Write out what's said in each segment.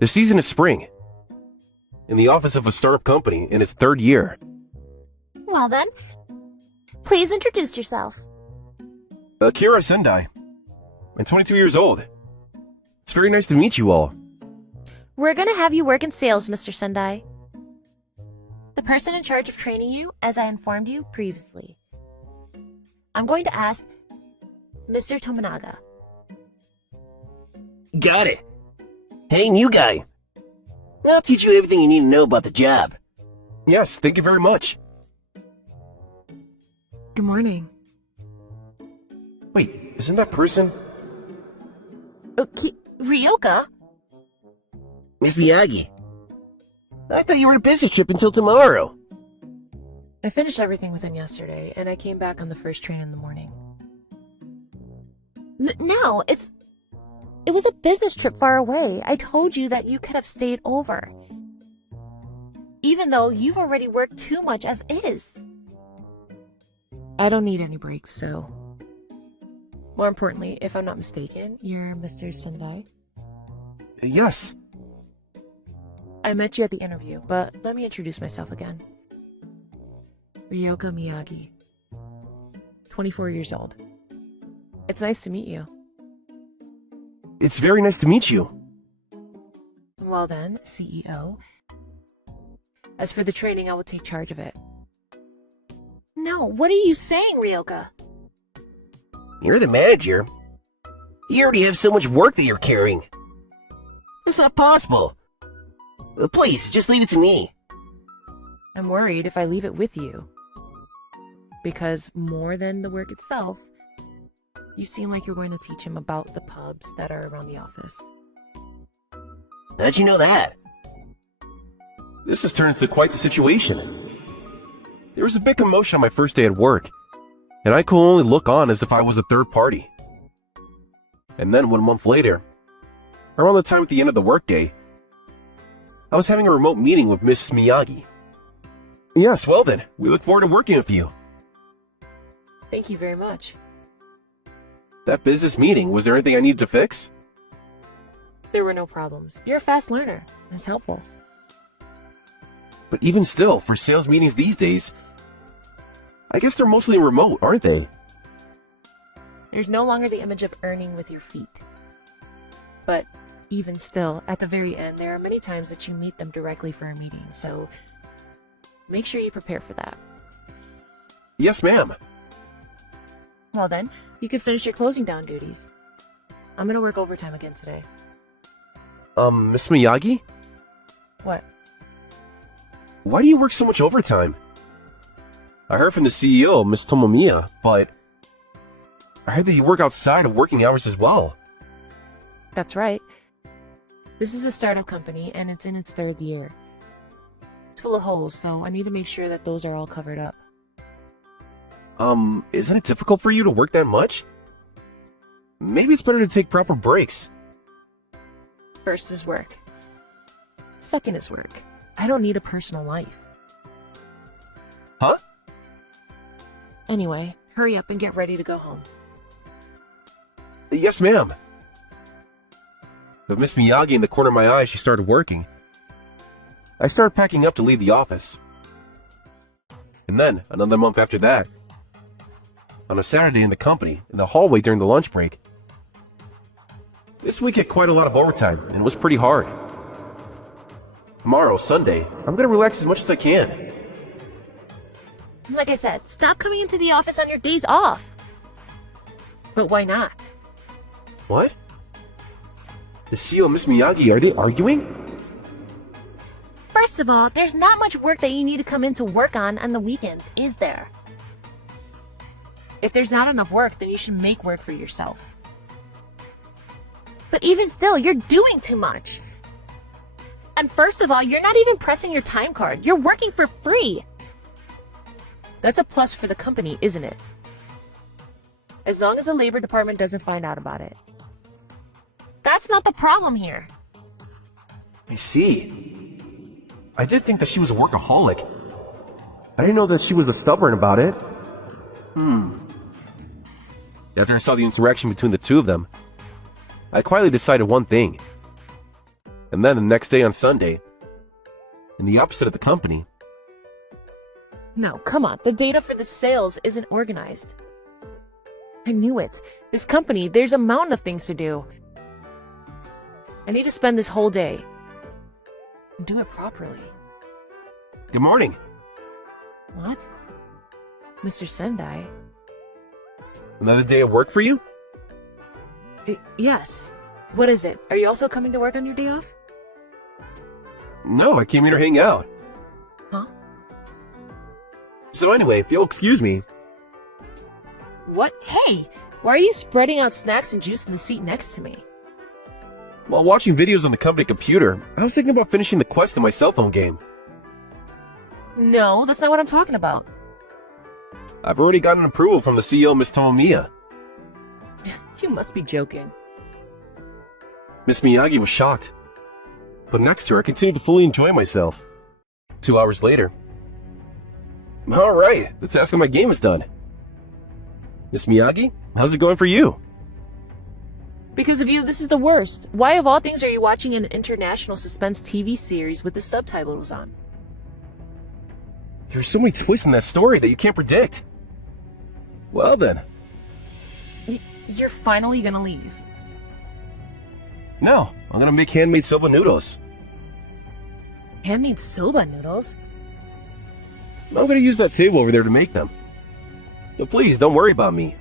The season is spring. In the office of a startup company in its third year. Well then, please introduce yourself. Akira Sendai. I'm 22 years old. It's very nice to meet you all. We're gonna have you work in sales, Mr. Sendai. The person in charge of training you, as I informed you previously. I'm going to ask Mr. Tominaga. Got it. Hey, new guy. I'll teach you everything you need to know about the job. Yes, thank you very much. Good morning. Wait, isn't that person? Ryoka? Miss Miyagi. I thought you were on a business trip until tomorrow. I finished everything within yesterday, and I came back on the first train in the morning. No, it was a business trip far away. I told you that you could have stayed over. Even though you've already worked too much as is. I don't need any breaks, so... More importantly, if I'm not mistaken, you're Mr. Sendai? Yes. I met you at the interview, but let me introduce myself again. Ryoka Miyagi. 24 years old. It's nice to meet you. It's very nice to meet you. Well then, CEO. As for the training, I will take charge of it. No, what are you saying, Ryoka? You're the manager. You already have so much work that you're carrying. It's not possible. Please, just leave it to me. I'm worried if I leave it with you. Because more than the work itself, you seem like you're going to teach him about the pubs that are around the office. How'd you know that? This has turned into quite the situation. There was a big commotion on my first day at work, and I could only look on as if I was a third party. And then 1 month later, around the time at the end of the workday, I was having a remote meeting with Miss Miyagi. Yes, well then, we look forward to working with you. Thank you very much. That business meeting, was there anything I needed to fix? There were no problems. You're a fast learner. That's helpful. But even still, for sales meetings these days, I guess they're mostly remote, aren't they? There's no longer the image of earning with your feet. But even still, at the very end, there are many times that you meet them directly for a meeting, so make sure you prepare for that. Yes, ma'am. Well then, you can finish your closing down duties. I'm gonna work overtime again today. Miss Miyagi? What? Why do you work so much overtime? I heard from the CEO, Miss Tomomiya, but I heard that you work outside of working hours as well. That's right. This is a startup company, and it's in its third year. It's full of holes, so I need to make sure that those are all covered up. Isn't it difficult for you to work that much? Maybe it's better to take proper breaks. First is work. Second is work. I don't need a personal life. Huh? Anyway, hurry up and get ready to go home. Yes, ma'am. With Miss Miyagi in the corner of my eye, she started working. I started packing up to leave the office. And then, another month after that, on a Saturday in the company, in the hallway during the lunch break. This week had quite a lot of overtime, and was pretty hard. Tomorrow, Sunday, I'm gonna relax as much as I can. Like I said, stop coming into the office on your days off. But why not? What? The CEO and Miss Miyagi, are they arguing? First of all, there's not much work that you need to come in to work on the weekends, is there? If there's not enough work, then you should make work for yourself. But even still, you're doing too much. And first of all, you're not even pressing your time card. You're working for free. That's a plus for the company, isn't it? As long as the labor department doesn't find out about it. That's not the problem here. I see. I did think that she was a workaholic. I didn't know that she was stubborn about it. After I saw the interaction between the two of them, I quietly decided one thing. And then the next day on Sunday, in the opposite of the company. No, come on. The data for the sales isn't organized. I knew it. This company, there's a mountain of things to do. I need to spend this whole day and do it properly. Good morning. What? Mr. Sendai? Another day of work for you? Yes. What is it? Are you also coming to work on your day off? No, I came here to hang out. Huh? So anyway, if you'll excuse me. What? Hey! Why are you spreading out snacks and juice in the seat next to me? While watching videos on the company computer, I was thinking about finishing the quest in my cell phone game. No, that's not what I'm talking about. I've already gotten approval from the CEO, Miss Tomomiya. You must be joking. Miss Miyagi was shocked. But next to her, I continued to fully enjoy myself. 2 hours later. Alright, the task of my game is done. Miss Miyagi, how's it going for you? Because of you, this is the worst. Why of all things are you watching an international suspense TV series with the subtitles on? There's so many twists in that story that you can't predict. Well then. You're finally gonna leave. No, I'm gonna make handmade soba noodles. Handmade soba noodles? I'm gonna use that table over there to make them. So please, don't worry about me.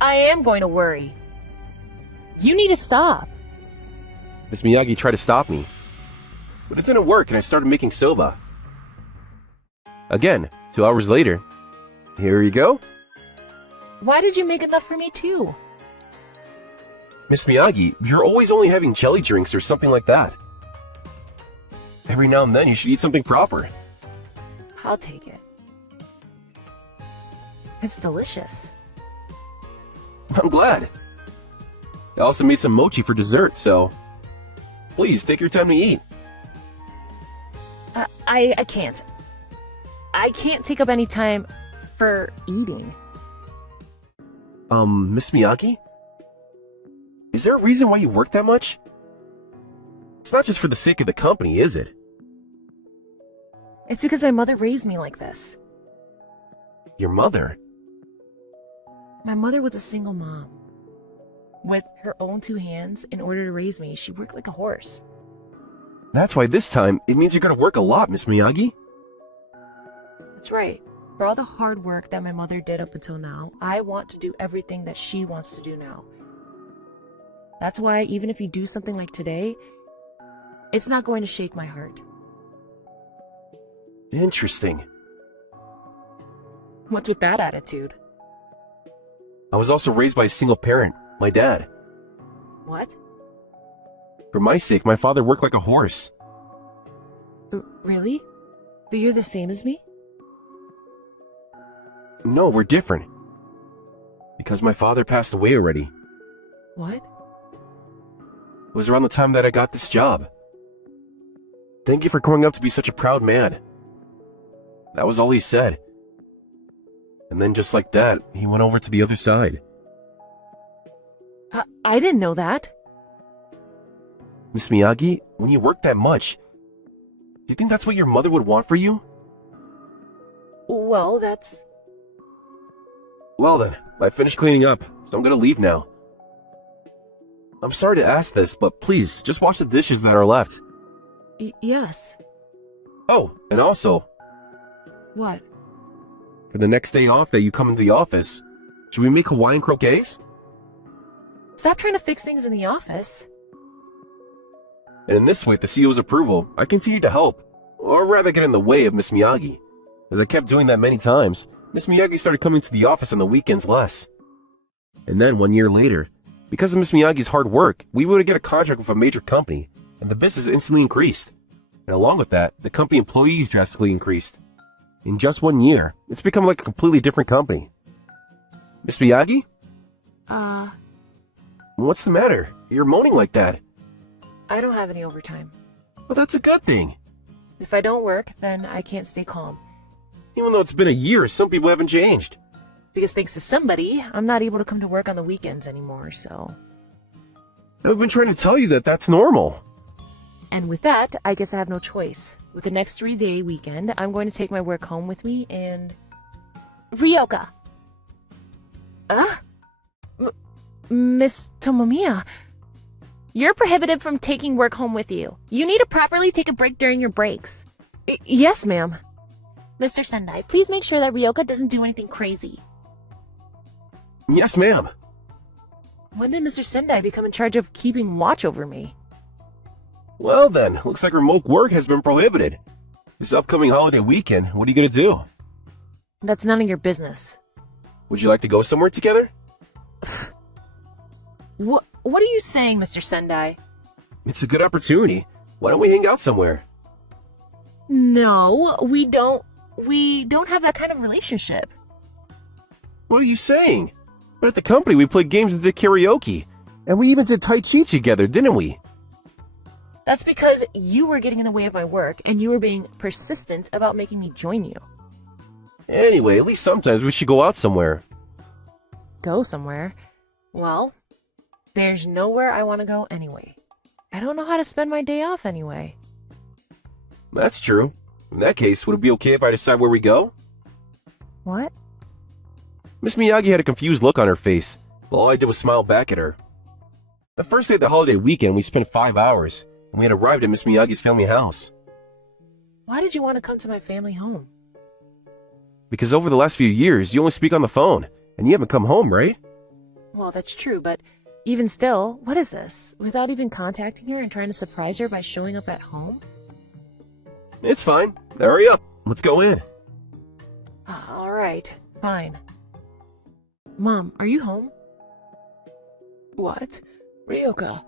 I am going to worry. You need to stop. Miss Miyagi tried to stop me. But it didn't work and I started making soba. Again, 2 hours later. Here you go. Why did you make enough for me too? Miss Miyagi, you're always only having jelly drinks or something like that. Every now and then you should eat something proper. I'll take it. It's delicious. I'm glad. I also made some mochi for dessert, so please take your time to eat. I can't. I can't take up any time for eating. Miss Miyagi? Is there a reason why you work that much? It's not just for the sake of the company, is it? It's because my mother raised me like this. Your mother? My mother was a single mom. With her own 2 hands, in order to raise me, she worked like a horse. That's why this time, it means you're gonna work a lot, Miss Miyagi. That's right. For all the hard work that my mother did up until now, I want to do everything that she wants to do now. That's why even if you do something like today, it's not going to shake my heart. Interesting. What's with that attitude? I was also raised by a single parent, my dad. What? For my sake, my father worked like a horse. Really? So you're the same as me? No, we're different. Because my father passed away already. What? It was around the time that I got this job. Thank you for growing up to be such a proud man. That was all he said. And then just like that, he went over to the other side. I didn't know that. Miss Miyagi, when you work that much, do you think that's what your mother would want for you? Well, that's... Well then, I finished cleaning up, so I'm gonna leave now. I'm sorry to ask this, but please, just wash the dishes that are left. Yes. Oh, and also, What? for the next day off that you come into the office, should we make Hawaiian croquets? Stop trying to fix things in the office. And in this way, with the CEO's approval, I continued to help, or rather get in the way of Miss Miyagi. As I kept doing that many times, Miss Miyagi started coming to the office on the weekends less. And then 1 year later, because of Miss Miyagi's hard work, we were to get a contract with a major company, and the business instantly increased. And along with that, the company employees drastically increased. In just 1 year, it's become like a completely different company. Miss Miyagi? What's the matter? You're moaning like that. I don't have any overtime. Well, that's a good thing. If I don't work, then I can't stay calm. Even though it's been a year, some people haven't changed. Because thanks to somebody, I'm not able to come to work on the weekends anymore, so... I've been trying to tell you that that's normal. And with that, I guess I have no choice. With the next 3-day weekend, I'm going to take my work home with me and... Ryoka! Miss Tomomiya, You're prohibited from taking work home with you. You need to properly take a break during your breaks. yes, ma'am. Mr. Sendai, please make sure that Ryoka doesn't do anything crazy. Yes, ma'am. When did Mr. Sendai become in charge of keeping watch over me? Well then, looks like remote work has been prohibited. This upcoming holiday weekend, what are you gonna do? That's none of your business. Would you like to go somewhere together? What are you saying, Mr. Sendai? It's a good opportunity. Why don't we hang out somewhere? No, we don't have that kind of relationship. What are you saying? But at the company we played games and did karaoke. And we even did Tai Chi together, didn't we? That's because you were getting in the way of my work, and you were being persistent about making me join you. Anyway, at least sometimes we should go out somewhere. Go somewhere? Well, there's nowhere I want to go anyway. I don't know how to spend my day off anyway. That's true. In that case, would it be okay if I decide where we go? What? Miss Miyagi had a confused look on her face, but all I did was smile back at her. The first day of the holiday weekend, we spent 5 hours, and we had arrived at Miss Miyagi's family house. Why did you want to come to my family home? Because over the last few years, you only speak on the phone, and you haven't come home, right? Well, that's true, but even still, what is this? Without even contacting her and trying to surprise her by showing up at home? It's fine. Hurry up. Let's go in. Alright, fine. Mom, are you home? What? Ryoka?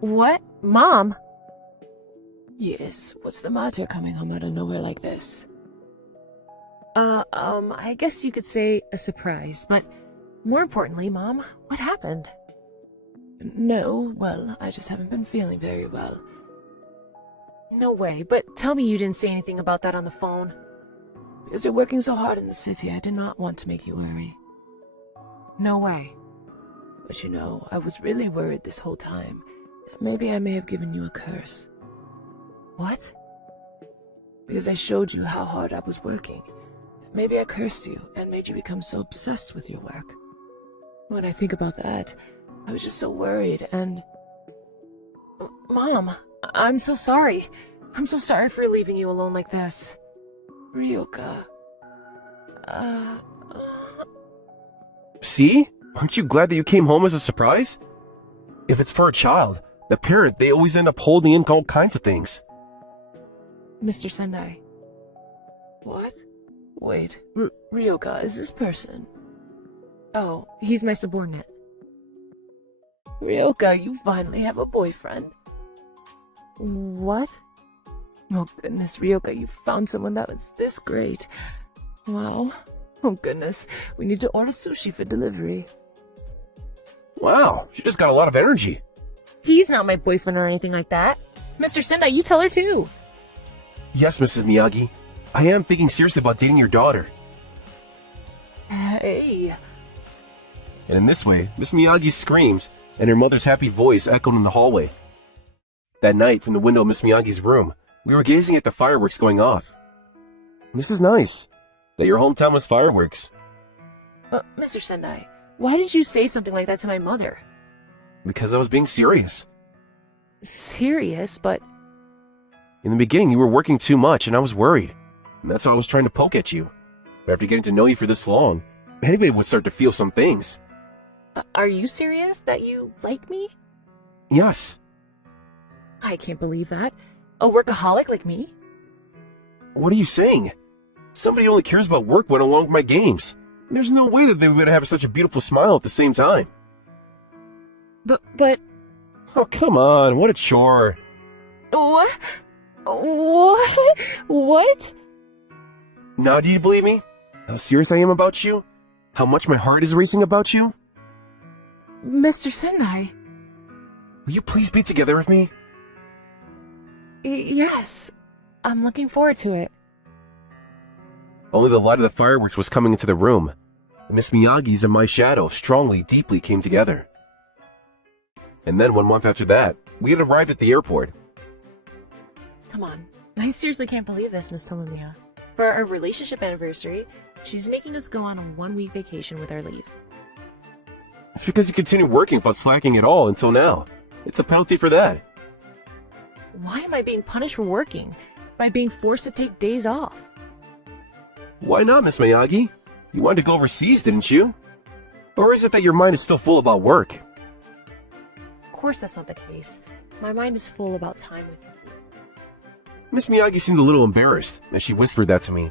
What? Mom? Yes, what's the matter coming home out of nowhere like this? I guess you could say a surprise, but more importantly, Mom, what happened? No, well, I just haven't been feeling very well. No way, but tell me you didn't say anything about that on the phone. Because you're working so hard in the city, I did not want to make you worry. No way. But you know, I was really worried this whole time. Maybe I may have given you a curse. What? Because I showed you how hard I was working. Maybe I cursed you and made you become so obsessed with your work. When I think about that, I was just so worried and... Mom, I'm so sorry. I'm so sorry for leaving you alone like this. Ryoka... See? Aren't you glad that you came home as a surprise? If it's for a child, the parent, they always end up holding in all kinds of things. Mr. Sendai. What? Wait, Ryoka, is this person? Oh, he's my subordinate. Ryoka, you finally have a boyfriend. What? Oh goodness, Ryoka, you found someone that was this great. Wow. Oh goodness, we need to order sushi for delivery. Wow, she just got a lot of energy. He's not my boyfriend or anything like that. Mr. Sendai, you tell her too. Yes, Mrs. Miyagi. I am thinking seriously about dating your daughter. Hey. And in this way, Miss Miyagi's screams and her mother's happy voice echoed in the hallway. That night, from the window of Miss Miyagi's room, we were gazing at the fireworks going off. This is nice. That your hometown was fireworks. Mr. Sendai, why did you say something like that to my mother? Because I was being serious. Serious, but... In the beginning, you were working too much, and I was worried. And that's why I was trying to poke at you. But after getting to know you for this long, anybody would start to feel some things. Are you serious that you like me? Yes. I can't believe that. A workaholic like me? What are you saying? Somebody who only cares about work went along with my games. There's no way that they would have such a beautiful smile at the same time. But... Oh, come on, what a chore. What? What? Now do you believe me? How serious I am about you? How much my heart is racing about you? Mr. Sendai. Will you please be together with me? Yes. I'm looking forward to it. Only the light of the fireworks was coming into the room. Miss Miyagi's and my shadow strongly, deeply came together. And then 1 month after that, we had arrived at the airport, Come on. I seriously can't believe this, Miss Tomomiya. For our relationship anniversary, she's making us go on a 1-week vacation with our leave. It's because you continue working without slacking at all until now. It's a penalty for that. Why am I being punished for working? By being forced to take days off? Why not, Miss Miyagi? You wanted to go overseas, didn't you? Or is it that your mind is still full about work? Of course that's not the case. My mind is full about time with you. Miss Miyagi seemed a little embarrassed as she whispered that to me.